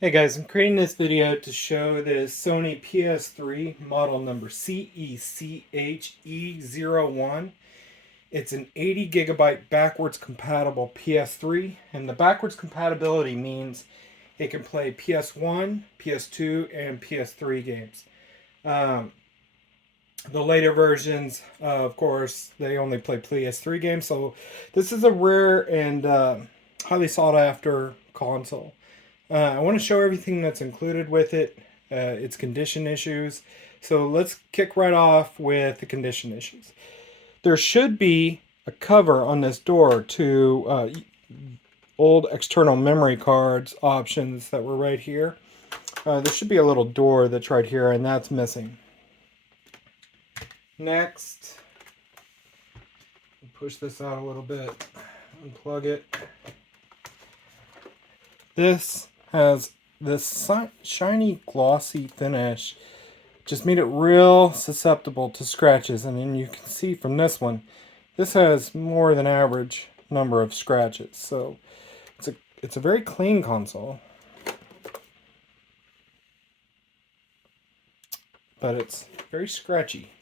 Hey guys, I'm creating this video to show the Sony PS3 model number CECHE01. It's an 80 gigabyte backwards compatible PS3, and the backwards compatibility means it can play PS1, PS2, and PS3 games. Um, the later versions, of course, they only play PS3 games, so this is a rare and highly sought after console. I want to show everything that's included with it, its condition issues. So let's kick right off with the condition issues. There should be a cover on this door to old external memory cards options that were right here. There should be a little door that's right here, and that's missing. Next, push this out a little bit, unplug it. This has this shiny glossy finish, just made it real susceptible to scratches. And then you can see from this one, this has more than average number of scratches. So it's a very clean console, but it's very scratchy.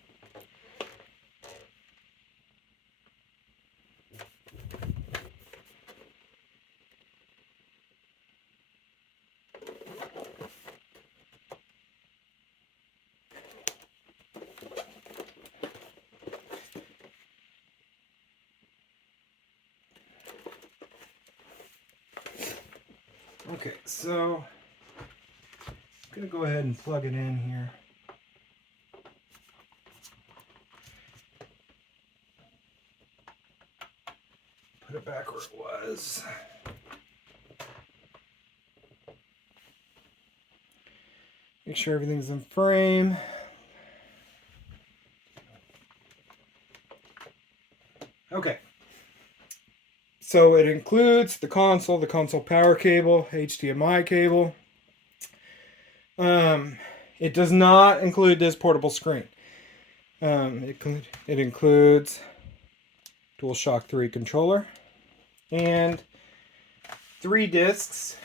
Okay, so I'm gonna go ahead and plug it in here. Put it back where it was. Make sure everything's in frame. Okay. So it includes the console power cable, HDMI cable. It does not include this portable screen. It includes DualShock 3 controller and 3 discs,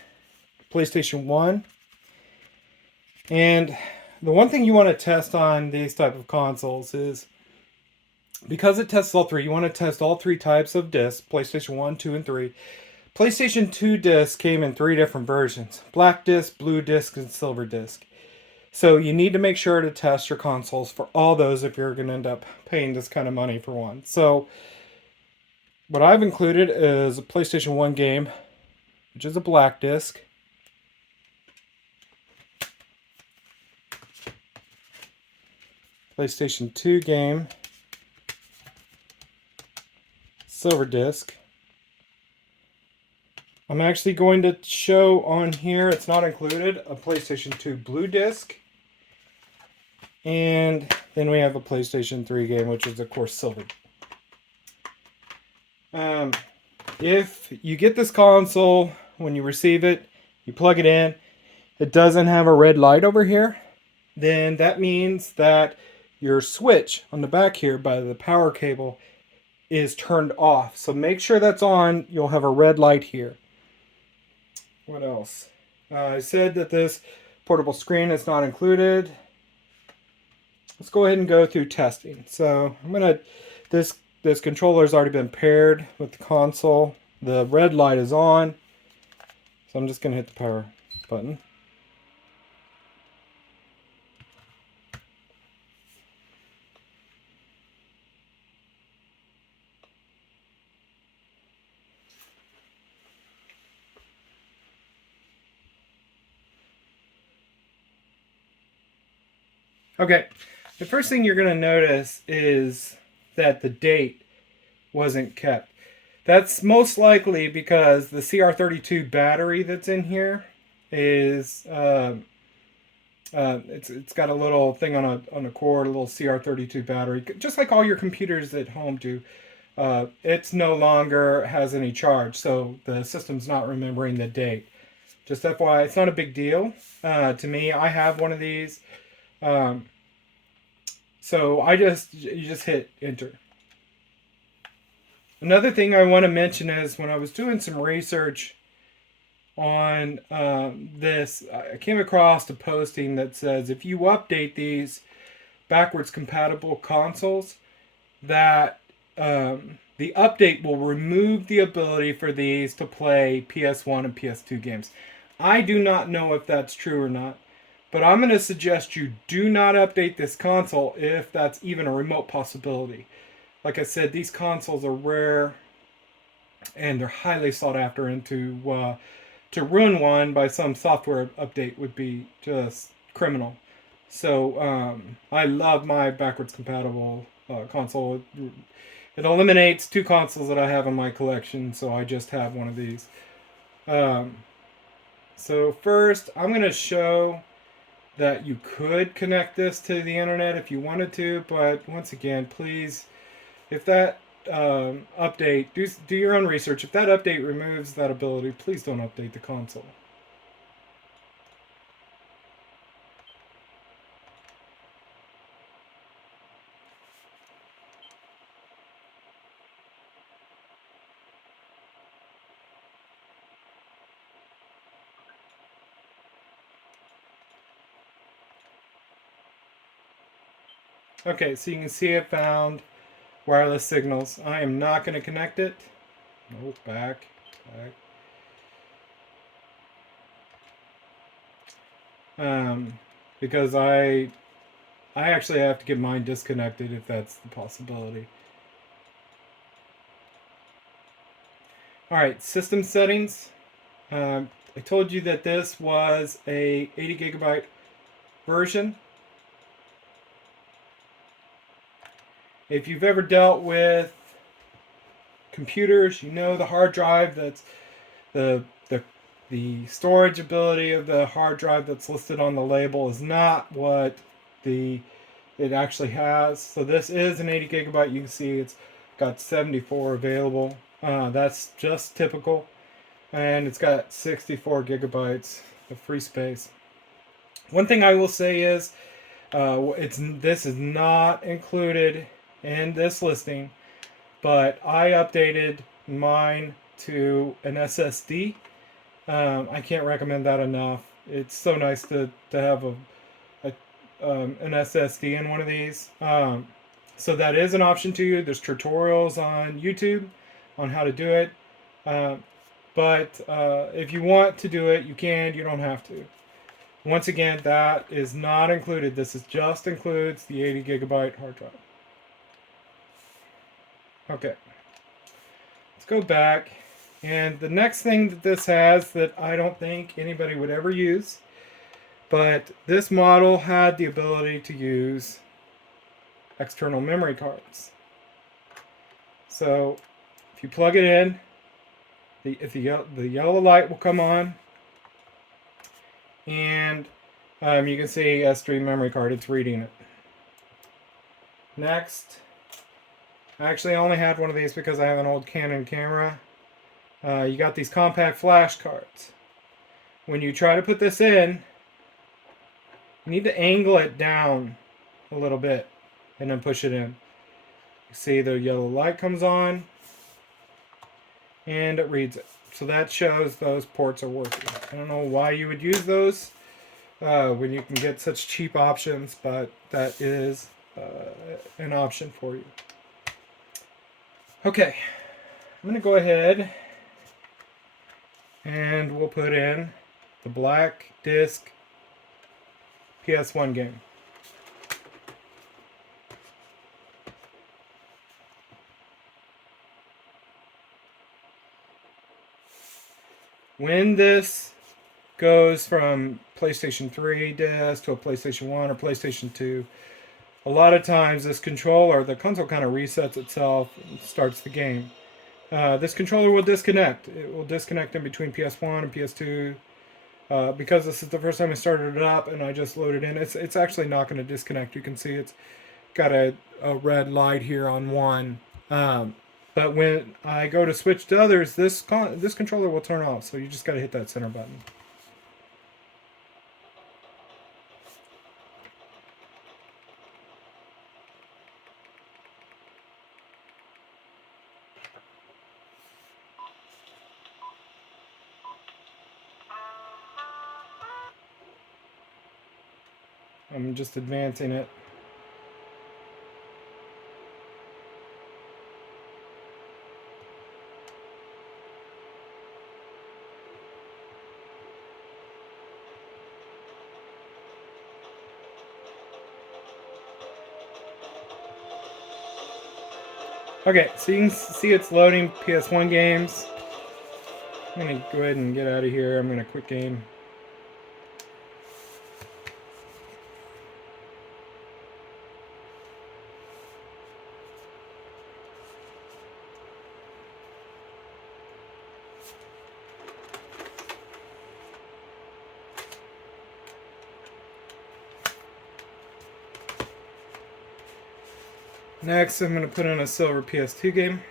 PlayStation 1. And the one thing you want to test on these type of consoles is, because it tests all three, you want to test all 3 types of discs, PlayStation 1, 2, and 3. PlayStation 2 disc came in 3 different versions: black disc, blue disc, and silver disc. So you need to make sure to test your consoles for all those if you're going to end up paying this kind of money for one. So what I've included is a PlayStation 1 game, which is a black disc. PlayStation 2 game, silver disc. I'm actually going to show on here, it's not included, a PlayStation 2 blue disc. And then we have a PlayStation 3 game, which is of course silver. If you get this console, when you receive it, you plug it in, it doesn't have a red light over here, then that means that your switch on the back here by the power cable is turned off. So make sure that's on. You'll have a red light here. What else? I said that this portable screen is not included. Let's go ahead and go through testing. So this controller has already been paired with the console. The red light is on. So I'm just gonna hit the power button. Okay, the first thing you're going to notice is that the date wasn't kept. That's most likely because the CR32 battery that's in here is it's got a little thing on a cord, a little CR32 battery, just like all your computers at home do. It's no longer has any charge, so the system's not remembering the date. Just FYI, it's not a big deal to me. I have one of these. So you just hit enter. Another thing I want to mention is when I was doing some research on this. I came across a posting that says if you update these backwards compatible consoles, that the update will remove the ability for these to play PS1 and PS2 games. I do not know if that's true or not, but I'm going to suggest you do not update this console if that's even a remote possibility. Like I said, these consoles are rare and they're highly sought after, and to ruin one by some software update would be just criminal. So I love my backwards compatible console. It eliminates two consoles that I have in my collection, so I just have one of these. Um, so first, I'm going to show that you could connect this to the internet if you wanted to, but once again, please, if that update, do your own research. If that update removes that ability, please don't update the console. Okay, so you can see it found wireless signals. I am not going to connect it. Nope, back. Because I actually have to get mine disconnected if that's the possibility. All right, system settings. I told you that this was a 80 gigabyte version. If you've ever dealt with computers, you know the hard drive that's the storage ability of the hard drive that's listed on the label is not what it actually has. So this is an 80 gigabyte. You can see it's got 74 available. That's just typical. And it's got 64 gigabytes of free space. One thing I will say is this is not included in this listing, but I updated mine to an SSD. I can't recommend that enough. It's so nice to have an SSD in one of these. So that is an option to you. There's tutorials on YouTube on how to do it. But if you want to do it, you can. You don't have to. Once again, that is not included. This is just includes the 80 gigabyte hard drive. Okay. Let's go back. And the next thing that this has that I don't think anybody would ever use, but this model had the ability to use external memory cards. So if you plug it in, the yellow light will come on, and you can see S3 memory card, it's reading it. Next, I actually only had one of these because I have an old Canon camera. You got these compact flash cards. When you try to put this in, you need to angle it down a little bit and then push it in. You see the yellow light comes on and it reads it. So that shows those ports are working. I don't know why you would use those when you can get such cheap options, but that is an option for you. Okay, I'm going to go ahead and we'll put in the black disc PS1 game. When this goes from PlayStation 3 disc to a PlayStation 1 or PlayStation 2, a lot of times this controller, the console kind of resets itself and starts the game. This controller will disconnect. It will disconnect in between PS1 and PS2. Because this is the first time I started it up and I just loaded in, it's actually not going to disconnect. You can see it's got a red light here on one. But when I go to switch to others, this controller will turn off. So you just got to hit that center button. I'm just advancing it. Okay, so you can see it's loading PS1 games. I'm going to go ahead and get out of here. I'm going to quit game. Next, I'm going to put in a silver PS2 game.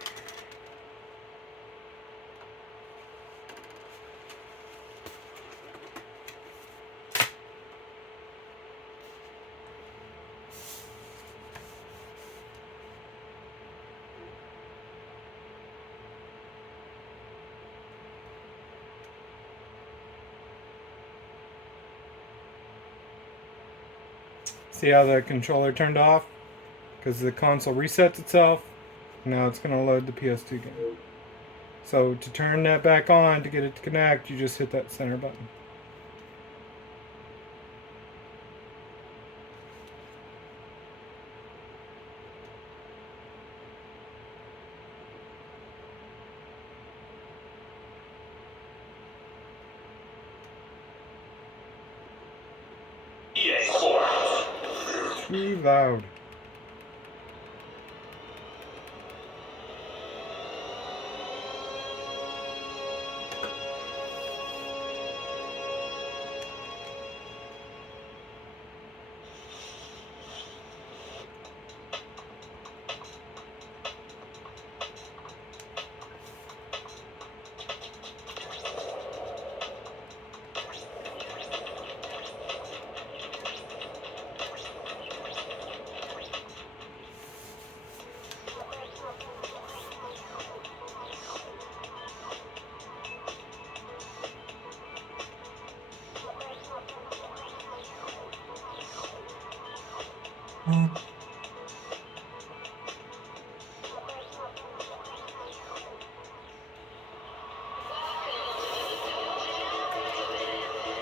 See how the controller turned off? Because the console resets itself. Now it's going to load the PS2 game. So to turn that back on, to get it to connect, you just hit that center button. Too loud.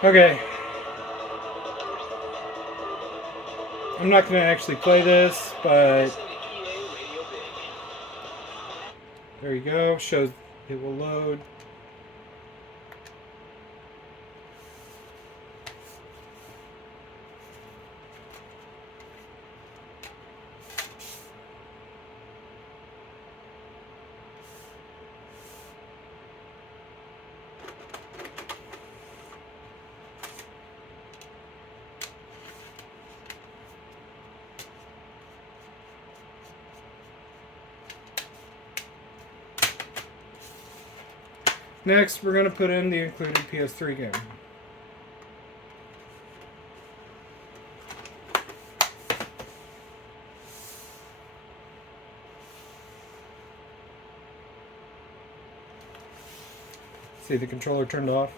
Okay. I'm not going to actually play this, but there you go. Shows it will load. Next, we're going to put in the included PS3 game. See the controller turned off?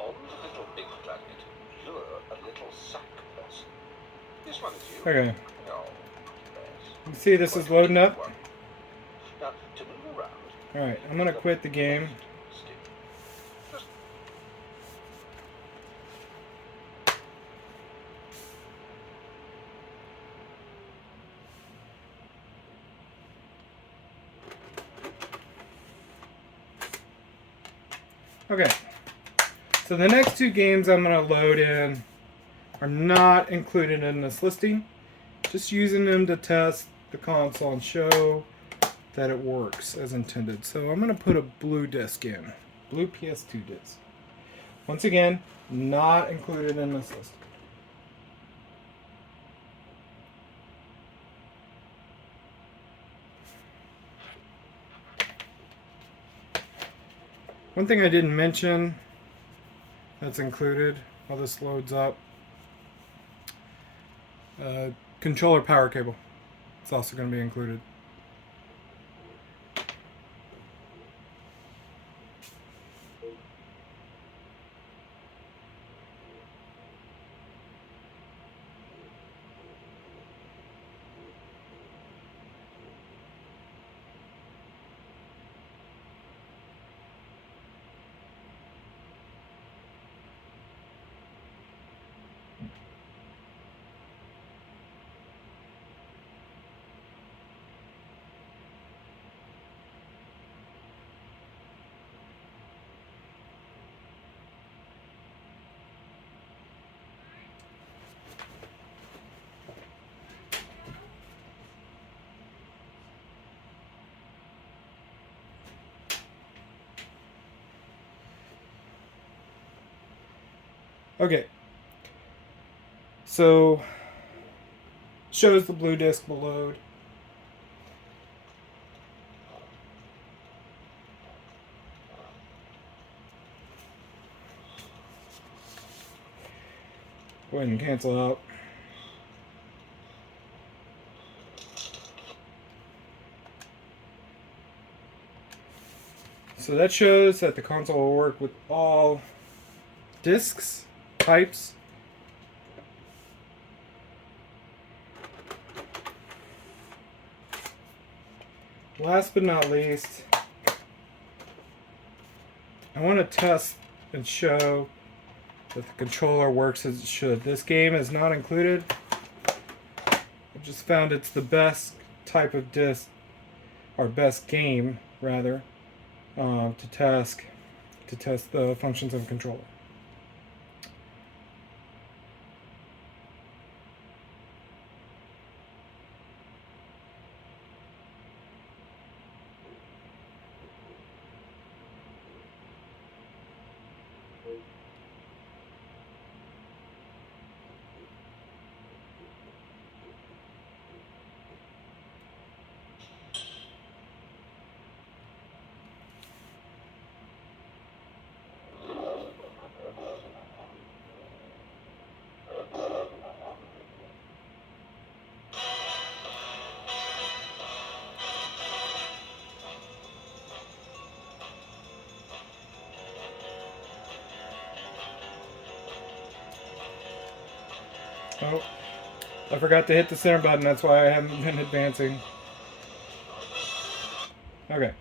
Little big planet, you're a little sack person. This one is you. Okay. No, You see this is loading up? Now, to move around. Alright, I'm going to quit the game. Okay. So the next two games I'm going to load in are not included in this listing. Just using them to test the console and show that it works as intended. So I'm going to put a blue disc in. Blue PS2 disc. Once again, not included in this list. One thing I didn't mention that's included while this loads up, controller power cable. It's also going to be included. Okay, so shows the blue disc will load. Go ahead and cancel out. So that shows that the console will work with all discs types. Last but not least, I want to test and show that the controller works as it should. This game is not included. I just found it's the best type of disc, or best game rather, to test the functions of a controller. Oh, I forgot to hit the center button, that's why I haven't been advancing. Okay.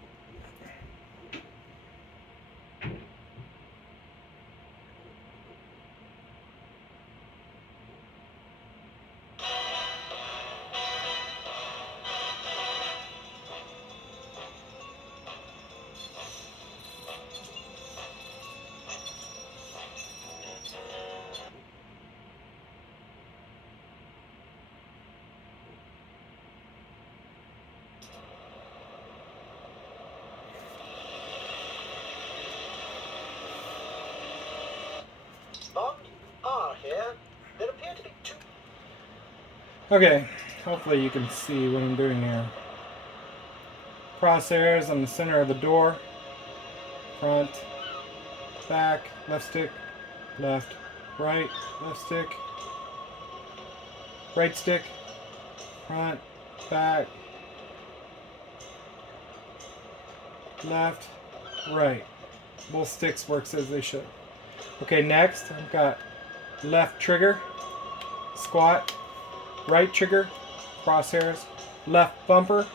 Bond, R here. There appear to be two. Okay, hopefully you can see what I'm doing here. Crosshairs on the center of the door. Front, back, left stick, left, right, left stick, right stick, front, back, left, right. Both sticks works as they should. Okay, next I've got left trigger, squat, right trigger, crosshairs, left bumper,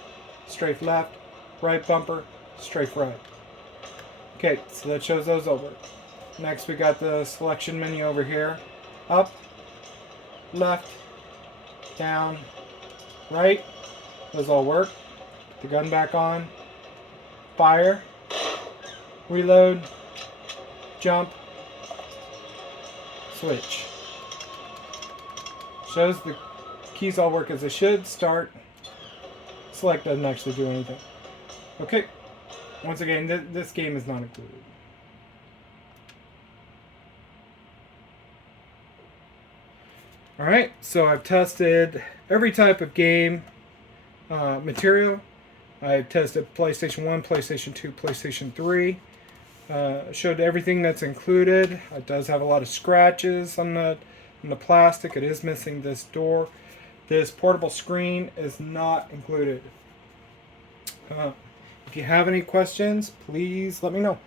strafe left, right bumper, strafe right. Okay, so that shows those over. Next we got the selection menu over here. Up, left, down, right. Those all work. Put the gun back on. Fire, reload, jump, switch. Shows the keys all work as they should. Start. Select doesn't actually do anything. Okay. Once again, this game is not included. Alright, so I've tested every type of game material. I've tested PlayStation 1, PlayStation 2, PlayStation 3. Showed everything that's included. It does have a lot of scratches on the plastic. It is missing this door. This portable screen is not included. If you have any questions, please let me know.